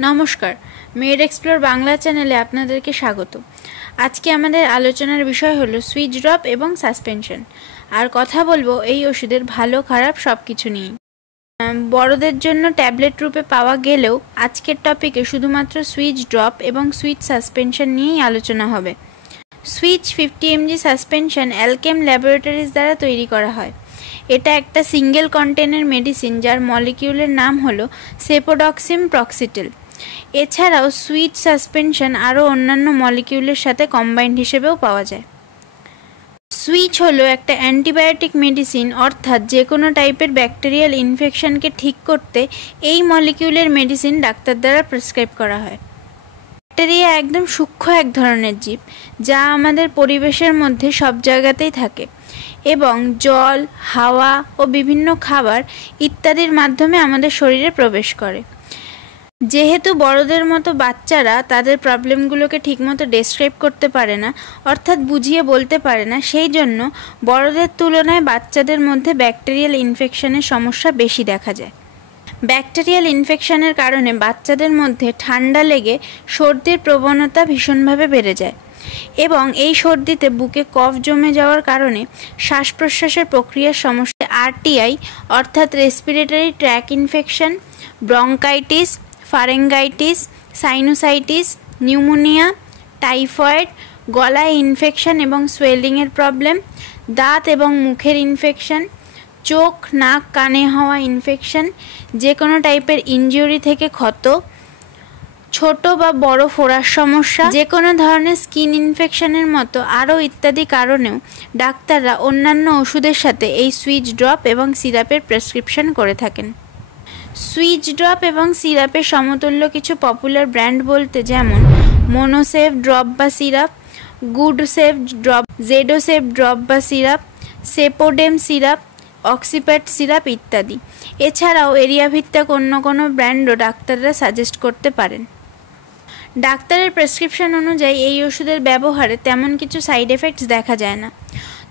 नमस्कार made explore Bangla चैनेले आपनादेरके स्वागत। आज के आमादेर आलोचनार विषय हलो सुइच ड्रप एवं सासपेंशन और कथा बोलबो एई ओषुधेर भालो खाराप सबकिछु निये। बड़ोदेर जोन्नो टैबलेट रूपे पावा गेलेও आजकेर टपिके शुधुमात्र सुइच ड्रप एवं सुइच सासपेंशन नियेई आलोचना होबे। सुइच 50 mg सासपेंशन अल्केम ল্যাবরেটরিজ द्वारा तैरी करा हय। এটা একটা সিঙ্গেল কন্টেনার মেডিসিন যার মলিকিউলের নাম হলো CEFPODOXIME Proxetil। এছাড়াও সুইচ সাসপেনশন আরও অন্যান্য মলিকিউলের সাথে কম্বাইন্ড হিসেবেও পাওয়া যায়। সুইচ হলো একটা অ্যান্টিবায়োটিক মেডিসিন, অর্থাৎ যে কোনো টাইপের ব্যাকটেরিয়াল ইনফেকশনকে ঠিক করতে এই মলিকিউলের মেডিসিন ডাক্তার দ্বারা প্রেসক্রাইব করা হয়। ব্যাকটেরিয়া একদম সূক্ষ্ম এক ধরনের জীব যা আমাদের পরিবেশের মধ্যে সব জায়গাতেই থাকে এবং জল, হাওয়া ও বিভিন্ন খাবার ইত্যাদির মাধ্যমে আমাদের শরীরে প্রবেশ করে। যেহেতু বড়দের মতো বাচ্চারা তাদের প্রবলেমগুলোকে ঠিকমতো ডেসক্রাইব করতে পারে না, অর্থাৎ বুঝিয়ে বলতে পারে না, সেই জন্য বড়দের তুলনায় বাচ্চাদের মধ্যে ব্যাকটেরিয়াল ইনফেকশনের সমস্যা বেশি দেখা যায়। ব্যাকটেরিয়াল ইনফেকশনের কারণে বাচ্চাদের মধ্যে ঠান্ডা লেগে সর্দির প্রবণতা ভীষণভাবে বেড়ে যায় এবং এই সর্দিতে বুকে কফ জমে যাওয়ার কারণে শ্বাস প্রশ্বাসের প্রক্রিয়ার সমস্যা আরটিআই অর্থাৎ respiratory tract infection, bronchitis, pharyngitis, sinusitis, pneumonia, typhoid, গলায় ইনফেকশন এবং সোয়েলিংয়ের প্রবলেম, দাঁত এবং মুখের ইনফেকশন, চোখ, নাক, কানে হওয়া ইনফেকশন, যে কোনো টাইপের ইনজুরি থেকে ক্ষত, ছোট বা বড় ফোড়ার সমস্যা, যে কোনো ধরনের স্কিন ইনফেকশনের মতো আরও ইত্যাদি কারণেও ডাক্তাররা অন্যান্য ওষুধের সাথে এই সুইচ ড্রপ এবং সিরাপের প্রেসক্রিপশন করে থাকেন। সুইচ ড্রপ এবং সিরাপের সমতুল্য কিছু পপুলার ব্র্যান্ড বলতে যেমন monocef ড্রপ বা সিরাপ, গুডসেফ ড্রপ, জেডোসেফ ড্রপ বা সিরাপ, cepodem সিরাপ, অক্সিপ্যাড সিরাপ ইত্যাদি। এছাড়াও এরিয়া ভিত্তিক অন্য কোনো ব্র্যান্ডও ডাক্তাররা সাজেস্ট করতে পারেন। ডাক্তারের প্রেসক্রিপশন অনুযায়ী এই ওষুধের ব্যবহারে তেমন কিছু সাইড এফেক্টস দেখা যায় না।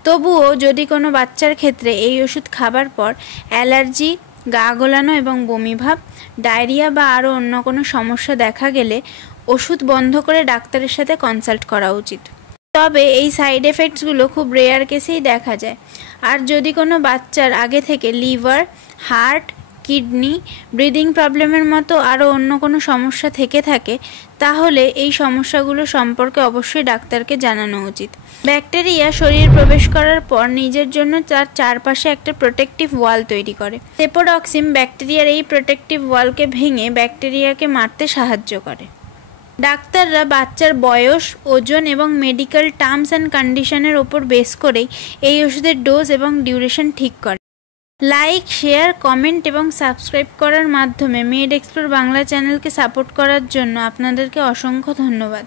তবুও যদি কোনো বাচ্চার ক্ষেত্রে এই ওষুধ খাবার পর অ্যালার্জি, গা গোলানো এবং বমিভাব, ডায়রিয়া বা আরও অন্য কোনো সমস্যা দেখা গেলে ওষুধ বন্ধ করে ডাক্তারের সাথে কনসাল্ট করা উচিত। তবে এই সাইড এফেক্টসগুলো খুব রেয়ার কেসেই দেখা যায়। আর যদি কোনো বাচ্চার আগে থেকে লিভার, হার্ট, কিডনি, ব্রিদিং প্রবলেমের মতো আরও অন্য কোনো সমস্যা থেকে থাকে তাহলে এই সমস্যাগুলো সম্পর্কে অবশ্যই ডাক্তারকে জানানো উচিত। ব্যাকটেরিয়া শরীরে প্রবেশ করার পর নিজের জন্য তার চারপাশে একটা প্রোটেক্টিভ ওয়াল তৈরি করে। সেপোডক্সিম ব্যাকটেরিয়ার এই প্রোটেক্টিভ ওয়ালকে ভেঙে ব্যাকটেরিয়াকে মারতে সাহায্য করে। ডাক্তাররা বাচ্চার বয়স, ওজন এবং মেডিকেল টার্মস অ্যান্ড কন্ডিশনের ওপর বেস করেই এই ওষুধের ডোজ এবং ডিউরেশন ঠিক করে। লাইক, শেয়ার, কমেন্ট এবং সাবস্ক্রাইব করার মাধ্যমে মেড এক্সপ্লোর বাংলা চ্যানেলকে সাপোর্ট করার জন্য আপনাদেরকে অসংখ্য ধন্যবাদ।